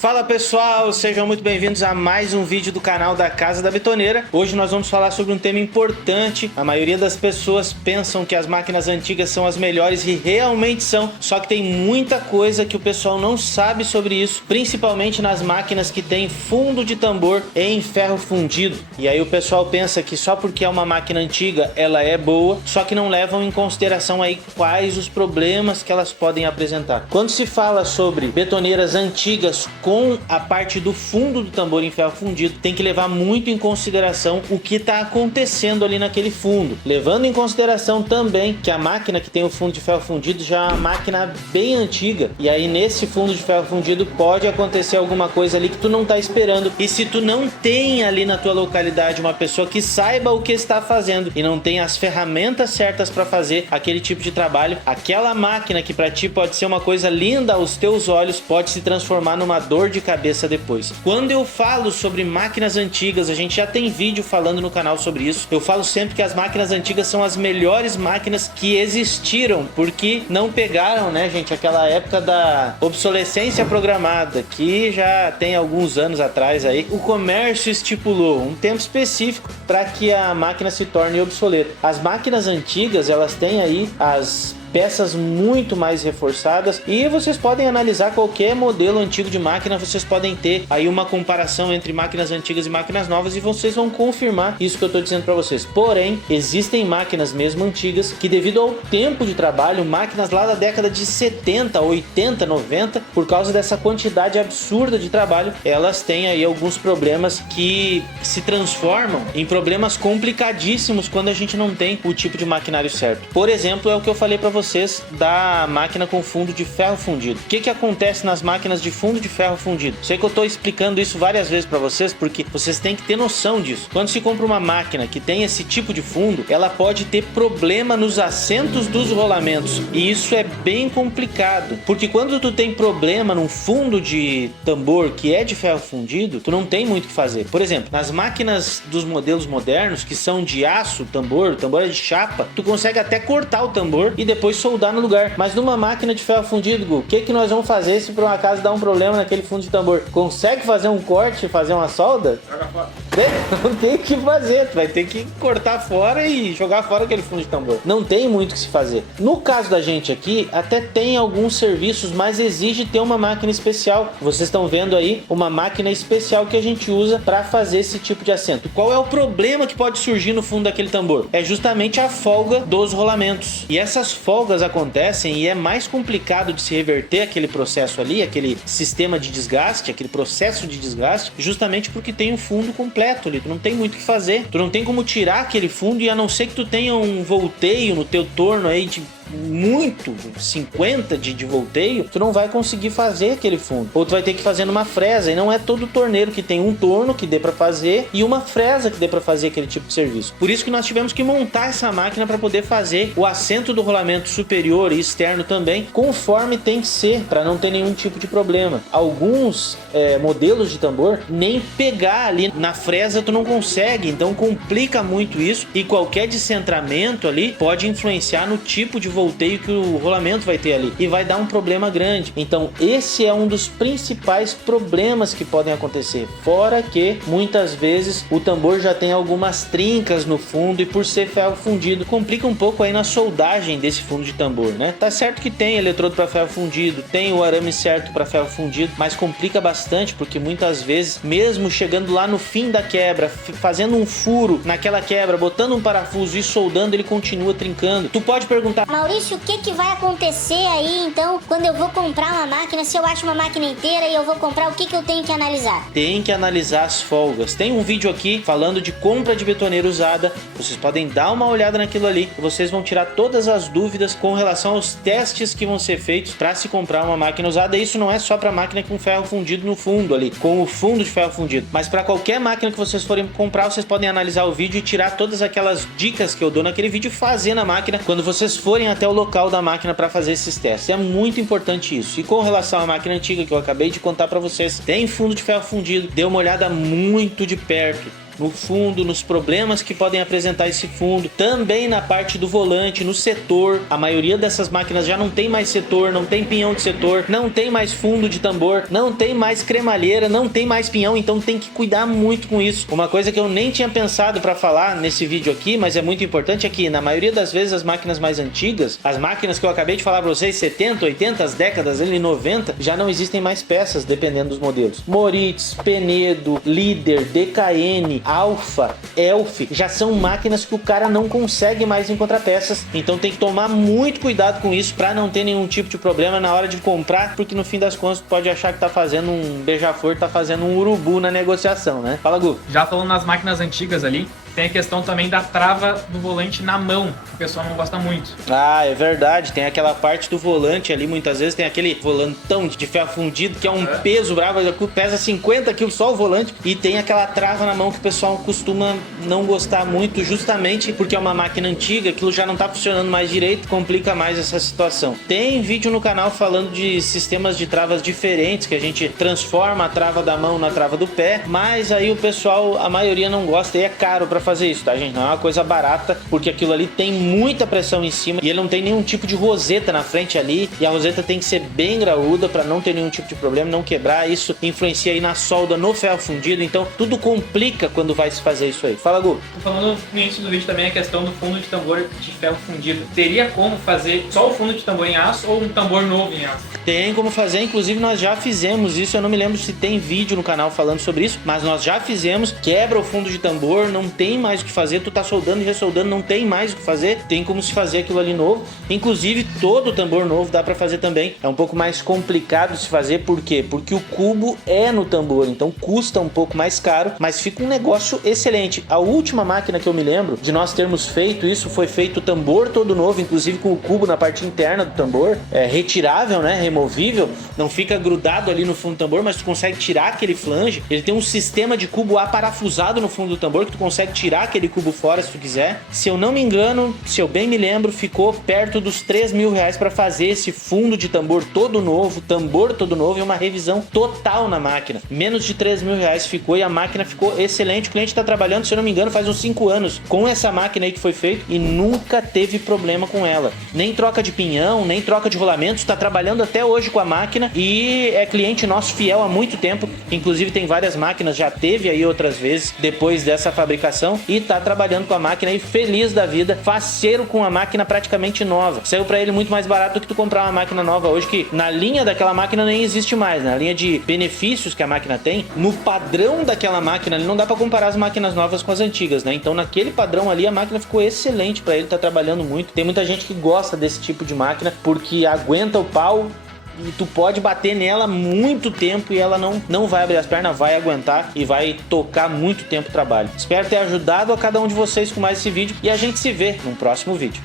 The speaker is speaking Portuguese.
Fala pessoal, sejam muito bem-vindos a mais um vídeo do canal da Casa da Betoneira. Hoje nós vamos falar sobre um tema importante. A maioria das pessoas pensam que as máquinas antigas são as melhores e realmente são, só que tem muita coisa que o pessoal não sabe sobre isso, principalmente nas máquinas que tem fundo de tambor em ferro fundido. E aí o pessoal pensa que só porque é uma máquina antiga ela é boa, só que não levam em consideração aí quais os problemas que elas podem apresentar. Quando se fala sobre betoneiras antigas com a parte do fundo do tambor em ferro fundido, tem que levar muito em consideração o que está acontecendo ali naquele fundo, levando em consideração também que a máquina que tem o fundo de ferro fundido já é uma máquina bem antiga, e aí nesse fundo de ferro fundido pode acontecer alguma coisa ali que tu não está esperando. E se tu não tem ali na tua localidade uma pessoa que saiba o que está fazendo e não tem as ferramentas certas para fazer aquele tipo de trabalho, aquela máquina que para ti pode ser uma coisa linda aos teus olhos pode se transformar numa dor de cabeça depois. Quando eu falo sobre máquinas antigas, a gente já tem vídeo falando no canal sobre isso. Eu falo sempre que as máquinas antigas são as melhores máquinas que existiram, porque não pegaram, né, gente, aquela época da obsolescência programada, que já tem alguns anos atrás aí. O comércio estipulou um tempo específico para que a máquina se torne obsoleta. As máquinas antigas, elas têm aí as peças muito mais reforçadas, e vocês podem analisar qualquer modelo antigo de máquina, vocês podem ter aí uma comparação entre máquinas antigas e máquinas novas e vocês vão confirmar isso que eu estou dizendo para vocês. Porém, existem máquinas mesmo antigas que, devido ao tempo de trabalho, máquinas lá da década de 70, 80, 90, por causa dessa quantidade absurda de trabalho, elas têm aí alguns problemas que se transformam em problemas complicadíssimos quando a gente não tem o tipo de maquinário certo. Por exemplo, é o que eu falei para vocês da máquina com fundo de ferro fundido. O que acontece nas máquinas de fundo de ferro fundido? Sei que eu estou explicando isso várias vezes para vocês, porque vocês têm que ter noção disso. Quando se compra uma máquina que tem esse tipo de fundo, ela pode ter problema nos assentos dos rolamentos, e isso é bem complicado, porque quando tu tem problema num fundo de tambor que é de ferro fundido, tu não tem muito o que fazer. Por exemplo, nas máquinas dos modelos modernos, que são de aço, o tambor é de chapa, tu consegue até cortar o tambor e depois soldar no lugar. Mas numa máquina de ferro fundido, Gu, o que nós vamos fazer se por um acaso dar um problema naquele fundo de tambor? Consegue fazer um corte, fazer uma solda? Joga fora. Não tem o que fazer, tu vai ter que cortar fora e jogar fora aquele fundo de tambor. Não tem muito o que se fazer. No caso da gente aqui, até tem alguns serviços, mas exige ter uma máquina especial. Vocês estão vendo aí uma máquina especial que a gente usa para fazer esse tipo de assento. Qual é o problema que pode surgir no fundo daquele tambor? É justamente a folga dos rolamentos. E essas folgas acontecem e é mais complicado de se reverter aquele processo ali, aquele sistema de desgaste, aquele processo de desgaste, justamente porque tem um fundo completo ali, tu não tem muito o que fazer, tu não tem como tirar aquele fundo, e a não ser que tu tenha um volteio no teu torno aí de muito 50 de volteio, tu não vai conseguir fazer aquele fundo, ou tu vai ter que fazer numa fresa, e não é todo torneiro que tem um torno que dê para fazer e uma fresa que dê para fazer aquele tipo de serviço. Por isso que nós tivemos que montar essa máquina para poder fazer o assento do rolamento superior e externo também conforme tem que ser, para não ter nenhum tipo de problema. Alguns modelos de tambor nem pegar ali na fresa tu não consegue, então complica muito isso, e qualquer descentramento ali pode influenciar no tipo de volteio que o rolamento vai ter ali, e vai dar um problema grande. Então esse é um dos principais problemas que podem acontecer, fora que muitas vezes o tambor já tem algumas trincas no fundo, e por ser ferro fundido complica um pouco aí na soldagem desse fundo de tambor, né? Tá certo que tem eletrodo para ferro fundido, tem o arame certo para ferro fundido, mas complica bastante, porque muitas vezes, mesmo chegando lá no fim da quebra, fazendo um furo naquela quebra, botando um parafuso e soldando, ele continua trincando. Tu pode perguntar: Maurício, o que vai acontecer aí, então, quando eu vou comprar uma máquina? Se eu acho uma máquina inteira e eu vou comprar, o que eu tenho que analisar? Tem que analisar as folgas. Tem um vídeo aqui falando de compra de betoneira usada. Vocês podem dar uma olhada naquilo ali, e vocês vão tirar todas as dúvidas com relação aos testes que vão ser feitos para se comprar uma máquina usada. E isso não é só para máquina com ferro fundido no fundo ali, com o fundo de ferro fundido, mas para qualquer máquina que vocês forem comprar, vocês podem analisar o vídeo e tirar todas aquelas dicas que eu dou naquele vídeo, fazer na máquina quando vocês forem até o local da máquina para fazer esses testes. É muito importante isso. E com relação à máquina antiga que eu acabei de contar para vocês, tem fundo de ferro fundido, dê uma olhada muito de perto. no fundo, nos problemas que podem apresentar esse fundo, também na parte do volante, no setor. A maioria dessas máquinas já não tem mais setor, não tem pinhão de setor, não tem mais fundo de tambor, não tem mais cremalheira, não tem mais pinhão, então tem que cuidar muito com isso. Uma coisa que eu nem tinha pensado para falar nesse vídeo aqui, mas é muito importante, é que na maioria das vezes as máquinas mais antigas, as máquinas que eu acabei de falar para vocês, 70, 80, as décadas ali 90, já não existem mais peças dependendo dos modelos. Moritz, Penedo, Líder, DKN, Alfa, Elf, já são máquinas que o cara não consegue mais encontrar peças, então tem que tomar muito cuidado com isso para não ter nenhum tipo de problema na hora de comprar, porque no fim das contas tu pode achar que tá fazendo um beija-flor, tá fazendo um urubu na negociação, né? Fala, Gu. Já falando nas máquinas antigas ali, tem a questão também da trava do volante na mão, que o pessoal não gosta muito. Ah, é verdade, tem aquela parte do volante ali, muitas vezes tem aquele volantão de ferro fundido, que é um peso bravo, pesa 50 kg só o volante, e tem aquela trava na mão que o pessoal costuma não gostar muito, justamente porque é uma máquina antiga, aquilo já não tá funcionando mais direito, complica mais essa situação. Tem vídeo no canal falando de sistemas de travas diferentes, que a gente transforma a trava da mão na trava do pé, mas aí o pessoal, a maioria não gosta e é caro pra fazer isso, tá, gente? Não é uma coisa barata, porque aquilo ali tem muita pressão em cima e ele não tem nenhum tipo de roseta na frente ali, e a roseta tem que ser bem graúda para não ter nenhum tipo de problema, não quebrar. Isso influencia aí na solda, no ferro fundido, então tudo complica quando vai se fazer isso aí. Fala, Gu. Tô falando no início do vídeo também a questão do fundo de tambor de ferro fundido. Teria como fazer só o fundo de tambor em aço ou um tambor novo em aço? Tem como fazer, inclusive nós já fizemos isso, eu não me lembro se tem vídeo no canal falando sobre isso, mas nós já fizemos, quebra o fundo de tambor, não tem mais o que fazer, tu tá soldando e ressoldando, não tem mais o que fazer, tem como se fazer aquilo ali novo, inclusive todo tambor novo dá pra fazer também, é um pouco mais complicado de se fazer, por quê? Porque o cubo é no tambor, então custa um pouco mais caro, mas fica um negócio excelente. A última máquina que eu me lembro de nós termos feito isso, foi feito o tambor todo novo, inclusive com o cubo na parte interna do tambor, é retirável, né, removível, não fica grudado ali no fundo do tambor, mas tu consegue tirar aquele flange, ele tem um sistema de cubo aparafusado no fundo do tambor, que tu consegue tirar aquele cubo fora se tu quiser. Se eu não me engano, se eu bem me lembro, ficou perto dos 3 mil reais para fazer esse fundo de tambor todo novo e uma revisão total na máquina. Menos de 3 mil reais ficou e a máquina ficou excelente. O cliente tá trabalhando, se eu não me engano, faz uns 5 anos com essa máquina aí que foi feito e nunca teve problema com ela. Nem troca de pinhão, nem troca de rolamentos, tá trabalhando até hoje com a máquina e é cliente nosso fiel há muito tempo. Inclusive tem várias máquinas, já teve aí outras vezes depois dessa fabricação e tá trabalhando com a máquina aí feliz da vida, faceiro com a máquina praticamente nova. Saiu pra ele muito mais barato do que tu comprar uma máquina nova hoje, que na linha daquela máquina nem existe mais, na linha de benefícios que a máquina tem, no padrão daquela máquina ali não dá pra comparar as máquinas novas com as antigas, né? Então naquele padrão ali a máquina ficou excelente pra ele, tá trabalhando muito. Tem muita gente que gosta desse tipo de máquina porque aguenta o pau e tu pode bater nela muito tempo e ela não vai abrir as pernas, vai aguentar e vai tocar muito tempo o trabalho. Espero ter ajudado a cada um de vocês com mais esse vídeo e a gente se vê num próximo vídeo.